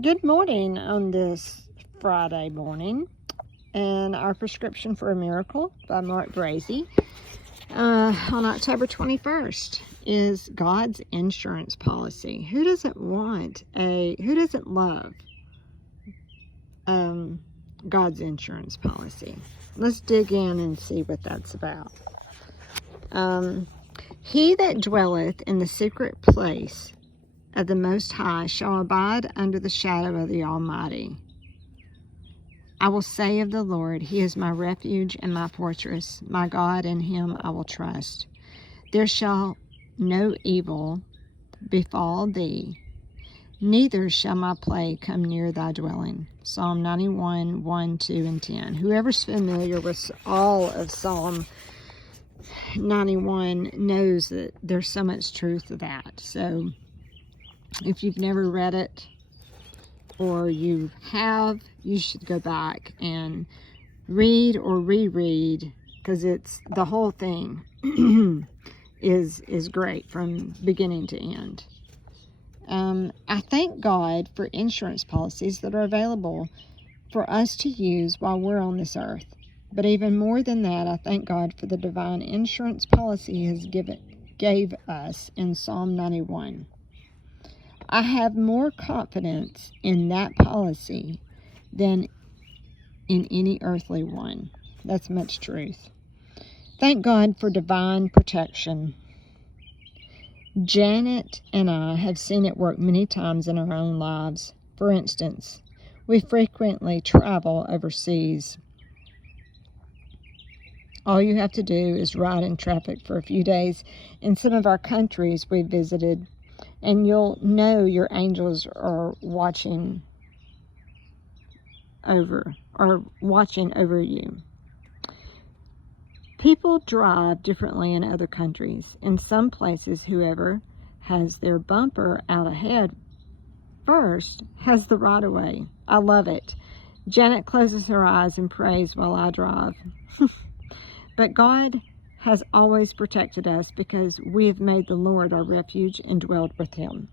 Good morning on this Friday morning, and our prescription for a miracle by Mark Brazy on October 21st is God's insurance policy. Who doesn't love God's insurance policy? Let's dig in and see what that's about. He that dwelleth in the secret place of the Most High shall abide under the shadow of the Almighty. I will say of the Lord, He is my refuge and my fortress, my God, in Him I will trust. There shall no evil befall thee, neither shall my plague come near thy dwelling. Psalm 91, 1, 2, and 10. Whoever's familiar with all of Psalm 91 knows that there's so much truth to that. So if you've never read it, or you have, you should go back and read or reread, because it's the whole thing is great from beginning to end. I thank God for insurance policies that are available for us to use while we're on this earth. But even more than that, I thank God for the divine insurance policy He gave us in Psalm 91. I have more confidence in that policy than in any earthly one. That's much truth. Thank God for divine protection. Janet and I have seen it work many times in our own lives. For instance, we frequently travel overseas. All you have to do is ride in traffic for a few days in some of our countries we visited, and you'll know your angels are watching over you. People drive differently in other countries. In some places, whoever has their bumper out ahead first has the right of way. I love it. Janet closes her eyes and prays while I drive. But God has always protected us because we have made the Lord our refuge and dwelled with Him.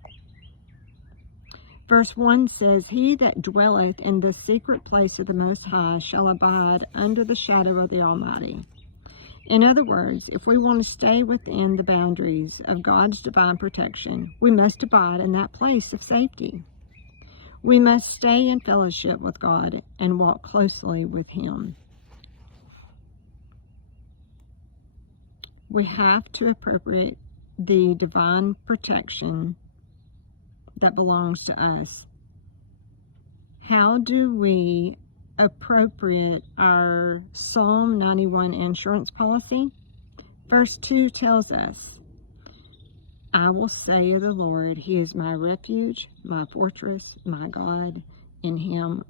Verse 1 says, He that dwelleth in the secret place of the Most High shall abide under the shadow of the Almighty. In other words, if we want to stay within the boundaries of God's divine protection, we must abide in that place of safety. We must stay in fellowship with God and walk closely with Him. We have to appropriate the divine protection that belongs to us. How do we appropriate our Psalm 91 insurance policy? Verse 2 tells us, I will say of the Lord, He is my refuge, my fortress, my God. In Him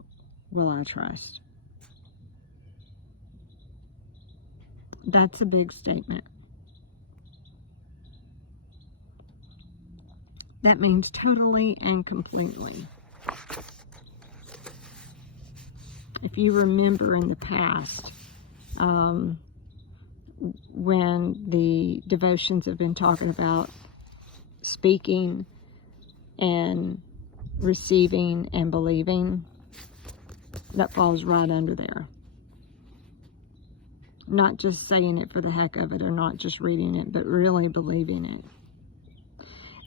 will I trust. That's a big statement. That means totally and completely. If you remember in the past, when the devotions have been talking about speaking and receiving and believing, that falls right under there. Not just saying it for the heck of it, or not just reading it, but really believing it.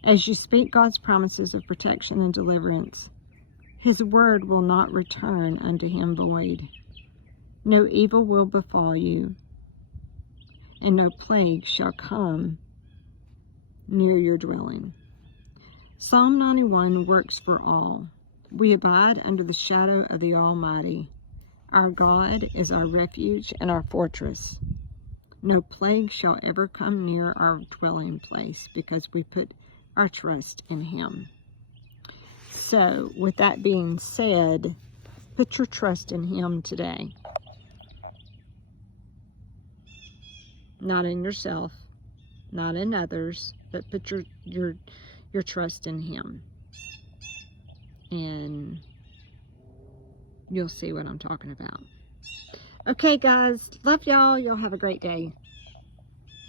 As you speak God's promises of protection and deliverance, His word will not return unto Him void. No evil will befall you, and no plague shall come near your dwelling. Psalm 91 works for all. We abide under the shadow of the Almighty. Our God is our refuge and our fortress. No plague shall ever come near our dwelling place because we put our trust in Him. So, with that being said, put your trust in Him today. Not in yourself, not in others, but put your trust in Him. And you'll see what I'm talking about. Okay, guys. Love y'all. Y'all have a great day.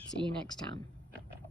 See you next time.